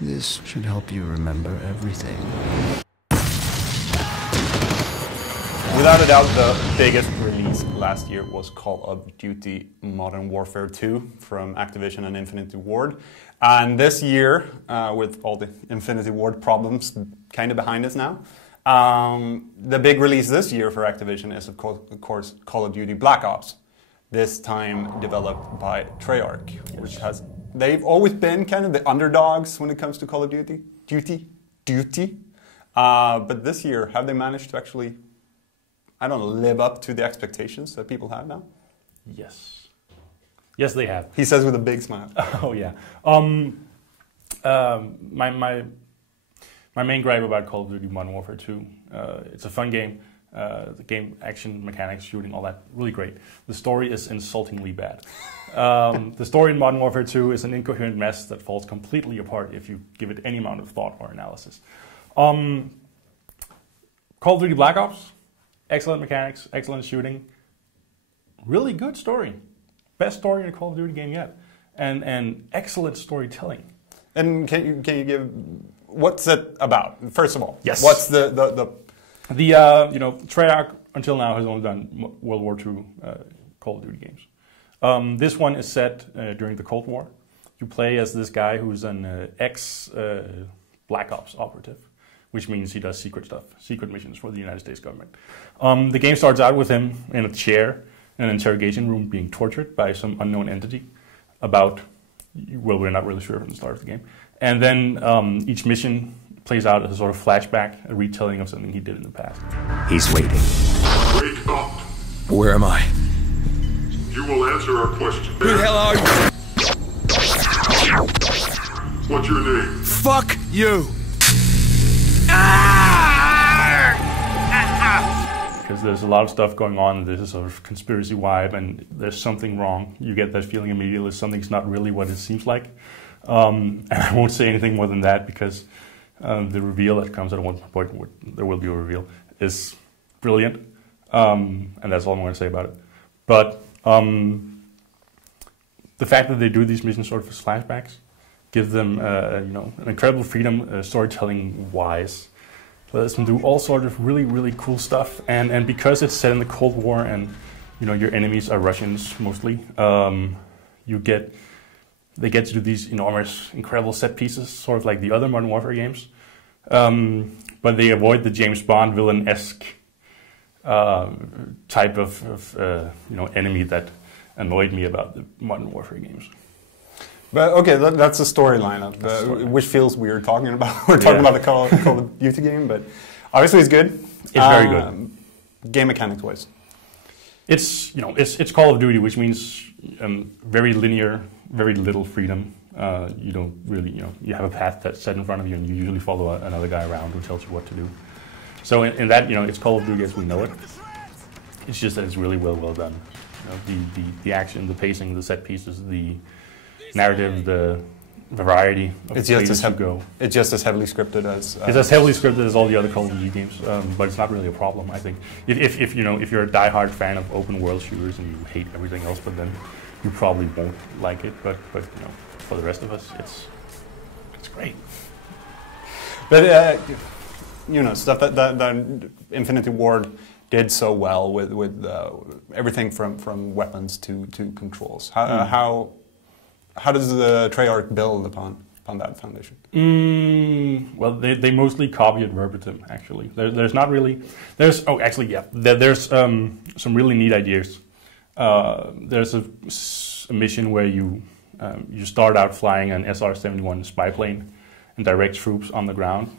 This should help you remember everything. Without a doubt, the biggest release last year was Call of Duty Modern Warfare 2 from Activision and Infinity Ward. And this year, with all the Infinity Ward problems kind of behind us now, the big release this year for Activision is, of course, Call of Duty Black Ops. This time developed by Treyarch, which they've always been kind of the underdogs when it comes to Call of Duty. But this year, have they managed to actually, I don't know, live up to the expectations that people have now? Yes. Yes, they have. He says with a big smile. Oh, yeah. My main gripe about Call of Duty Modern Warfare 2, it's a fun game. The game action, mechanics, shooting, all that, really great. The story is insultingly bad. The story in Modern Warfare 2 is an incoherent mess that falls completely apart if you give it any amount of thought or analysis. Call of Duty Black Ops, excellent mechanics, excellent shooting, really good story. Best story in a Call of Duty game yet. And excellent storytelling. And can you give, what's it about? First of all, yes. What's Treyarch until now has only done World War II Call of Duty games. This one is set during the Cold War. You play as this guy who's an ex-Black Ops operative, which means he does secret stuff, secret missions for the United States government. The game starts out with him in a chair in an interrogation room being tortured by some unknown entity about, well, we're not really sure from the start of the game. And then each mission plays out as a sort of flashback, a retelling of something he did in the past. He's waiting. Wake up! Where am I? You will answer our question. Who the hell are you? What's your name? Fuck you! Because there's a lot of stuff going on, there's a sort of conspiracy vibe, and there's something wrong. You get that feeling immediately, something's not really what it seems like. And I won't say anything more than that, because the reveal that comes at one point, there will be a reveal, is brilliant. And that's all I'm going to say about it. But the fact that they do these missions sort of as flashbacks gives them an incredible freedom storytelling-wise. Lets them do all sorts of really, really cool stuff. And because it's set in the Cold War and your enemies are Russians mostly, they get to do these enormous, incredible set pieces, sort of like the other Modern Warfare games. But they avoid the James Bond villain-esque type of enemy that annoyed me about the Modern Warfare games. But okay, that's a storyline, which feels weird talking about. We're talking about the Call of Duty game, but obviously it's good. It's very good. Game mechanics wise, it's Call of Duty, which means very linear, very little freedom. You don't really, you have a path that's set in front of you, and you usually follow another guy around who tells you what to do. So in that, it's Call of Duty as we know it. It's just that it's really well done. The action, the pacing, the set pieces, the narrative, the variety of places you go. It's just as heavily scripted as... it's as heavily scripted as all the other Call of Duty games, but it's not really a problem, I think. If you're a diehard fan of open world shooters and you hate everything else, but then you probably won't like it. But for the rest of us, it's great. But stuff that Infinity Ward did so well with everything from weapons to controls. How does the Treyarch build upon that foundation? Well, they mostly copy it verbatim. Actually, there's not really. There's some really neat ideas. There's a mission where you start out flying an SR-71 spy plane and direct troops on the ground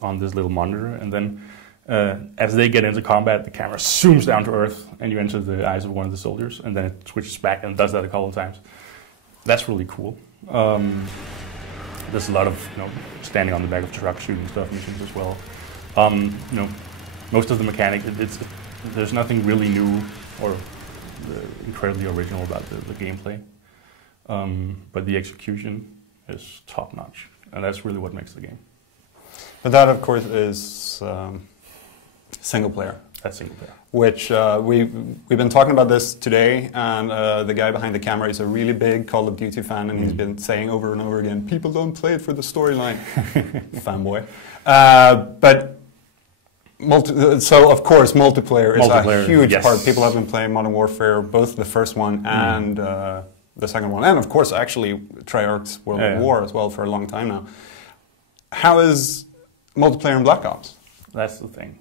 on this little monitor, and then as they get into combat, the camera zooms down to Earth, and you enter the eyes of one of the soldiers, and then it switches back and does that a couple of times. That's really cool. There's a lot of standing on the back of truck shooting stuff missions as well. Most of the mechanics, there's nothing really new or incredibly original about the gameplay, but the execution is top notch, and that's really what makes the game. But that, of course, is single player. That's single player. Which we've been talking about this today, and the guy behind the camera is a really big Call of Duty fan, and he's been saying over and over again, people don't play it for the storyline. Fanboy. But so of course multiplayer is a huge part. People have been playing Modern Warfare, both the first one and the second one, and of course actually Treyarch's World at War as well for a long time now. How is multiplayer in Black Ops? That's the thing.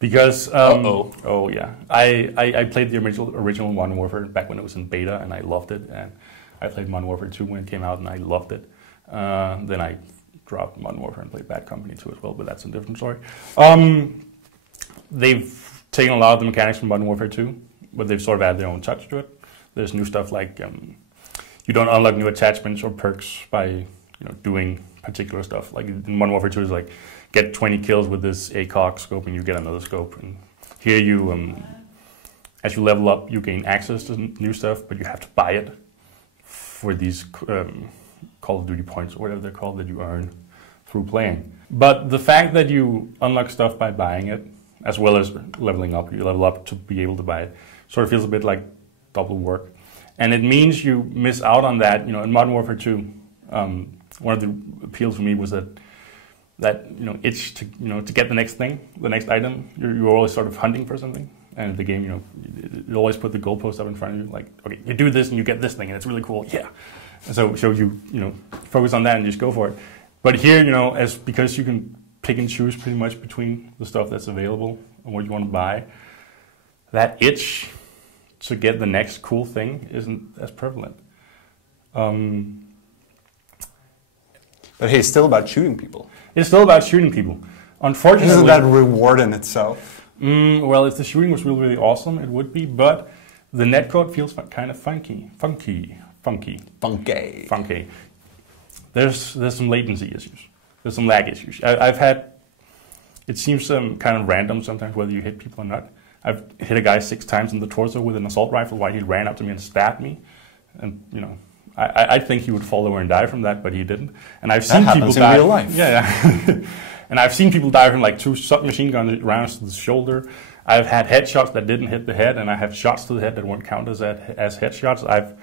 Because oh yeah, I played the original Modern Warfare back when it was in beta, and I loved it. And I played Modern Warfare 2 when it came out, and I loved it. Then I dropped Modern Warfare and played Bad Company 2 as well, but that's a different story. They've taken a lot of the mechanics from Modern Warfare 2, but they've sort of added their own touch to it. There's new stuff like you don't unlock new attachments or perks by doing particular stuff. Like in Modern Warfare 2 is like, get 20 kills with this ACOG scope and you get another scope. And here you, as you level up, you gain access to new stuff, but you have to buy it for these Call of Duty points or whatever they're called that you earn through playing. But the fact that you unlock stuff by buying it, as well as leveling up, you level up to be able to buy it, sort of feels a bit like double work. And it means you miss out on that. In Modern Warfare 2, one of the appeals for me was that itch to to get the next thing, the next item. You're always sort of hunting for something, and the game it always put the goalpost up in front of you. Like, okay, you do this and you get this thing, and it's really cool. Yeah, and so you focus on that and just go for it. But here because you can pick and choose pretty much between the stuff that's available and what you want to buy, that itch to get the next cool thing isn't as prevalent. But hey, it's still about shooting people. It's still about shooting people. Unfortunately, isn't that a reward in itself? Well, if the shooting was really, really awesome, it would be. But the netcode feels kind of funky. There's some latency issues. There's some lag issues. I've had. It seems kind of random sometimes whether you hit people or not. I've hit a guy 6 times in the torso with an assault rifle while he ran up to me and stabbed me, and I think he would fall over and die from that, but he didn't. And I've seen people die in real life. Yeah. And I've seen people die from like 2 submachine gun rounds to the shoulder. I've had headshots that didn't hit the head, and I have shots to the head that weren't counted as headshots. I've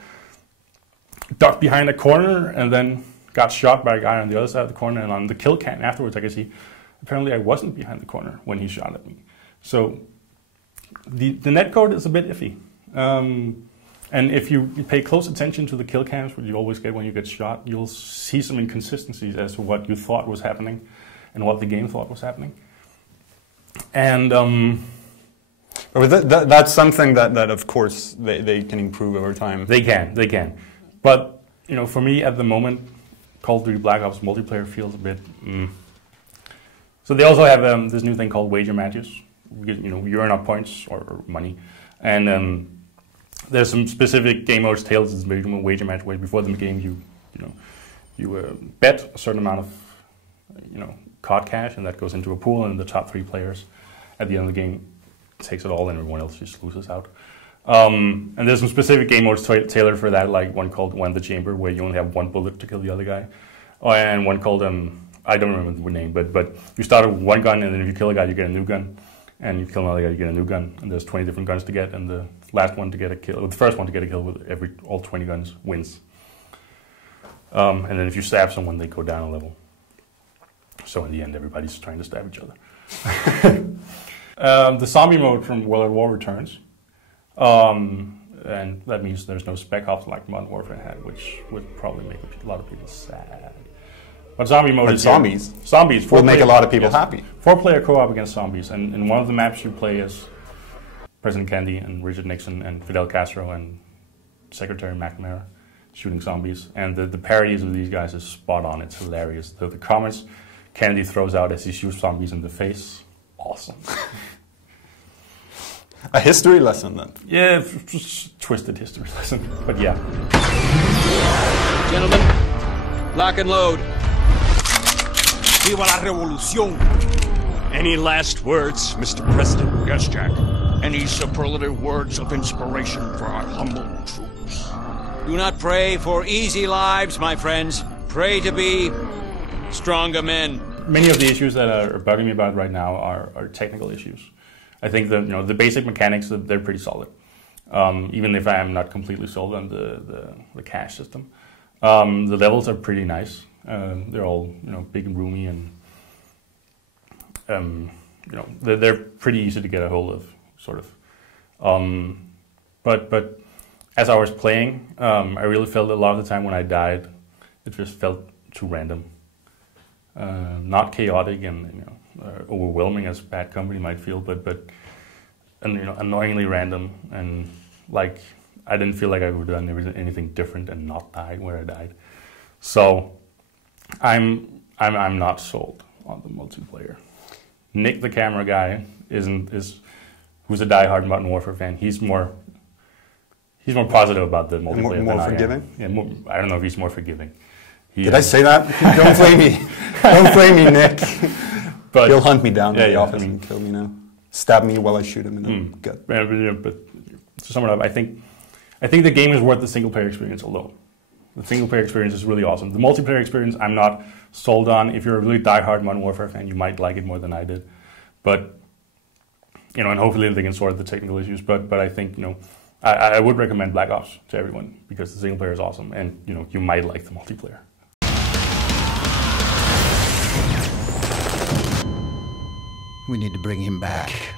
ducked behind a corner and then got shot by a guy on the other side of the corner, and on the kill cam afterwards I could see apparently I wasn't behind the corner when he shot at me. So the netcode is a bit iffy. And if you pay close attention to the kill cams, which you always get when you get shot, you'll see some inconsistencies as to what you thought was happening and what the game thought was happening. And that's something that of course they can improve over time. They can. But for me at the moment, Call of Duty Black Ops multiplayer feels a bit. So they also have this new thing called wager matches. You earn up points or money, and there's some specific game modes tailored to this wager match where before the game you bet a certain amount of COD cash, and that goes into a pool, and the top 3 players at the end of the game takes it all, and everyone else just loses out. And there's some specific game modes tailored for that, like one called Win the Chamber, where you only have 1 bullet to kill the other guy, and one called I don't remember the name, but you start with 1 gun, and then if you kill a guy, you get a new gun. And you kill another guy, you get a new gun, and there's 20 different guns to get, and the last one to get a kill, the first one to get a kill with all 20 guns wins. And then if you stab someone, they go down a level. So in the end, everybody's trying to stab each other. The zombie mode from World at War returns, and that means there's no Spec Ops like Modern Warfare had, which would probably make a lot of people sad. But zombie mode is zombies. Zombies will make a lot of people happy. 4-player co-op against zombies, and in one of the maps you play as President Kennedy and Richard Nixon and Fidel Castro and Secretary McNamara shooting zombies. And the parodies of these guys is spot on. It's hilarious. The comments Kennedy throws out as he shoots zombies in the face, awesome. A history lesson then. Yeah, just twisted history lesson, but yeah. Gentlemen, lock and load. Viva la revolución! Any last words, Mr. President? Yes, Jack. Any superlative words of inspiration for our humble troops? Do not pray for easy lives, my friends. Pray to be stronger men. Many of the issues that are bugging me about right now are technical issues. I think that the basic mechanics, they're pretty solid. Even if I am not completely sold on the cache system, the levels are pretty nice. They're all big and roomy, and they're pretty easy to get a hold of, sort of. But as I was playing, I really felt a lot of the time when I died, it just felt too random, not chaotic and overwhelming as Bad Company might feel, but annoyingly random, and like I didn't feel like I would have done anything different and not died where I died. So I'm not sold on the multiplayer. Nick, the camera guy, who's a diehard Modern Warfare fan. He's more positive about the multiplayer. More forgiving? Yeah, I don't know if he's more forgiving. Did I say that? Don't blame me. Don't blame me, Nick. But he'll hunt me down in the office and kill me now. Stab me while I shoot him in the gut. But to sum it up, I think the game is worth the single player experience alone. The single player experience is really awesome. The multiplayer experience, I'm not sold on. If you're a really diehard Modern Warfare fan, you might like it more than I did. But and hopefully they can sort the technical issues. But I think I would recommend Black Ops to everyone because the single player is awesome, and you might like the multiplayer. We need to bring him back.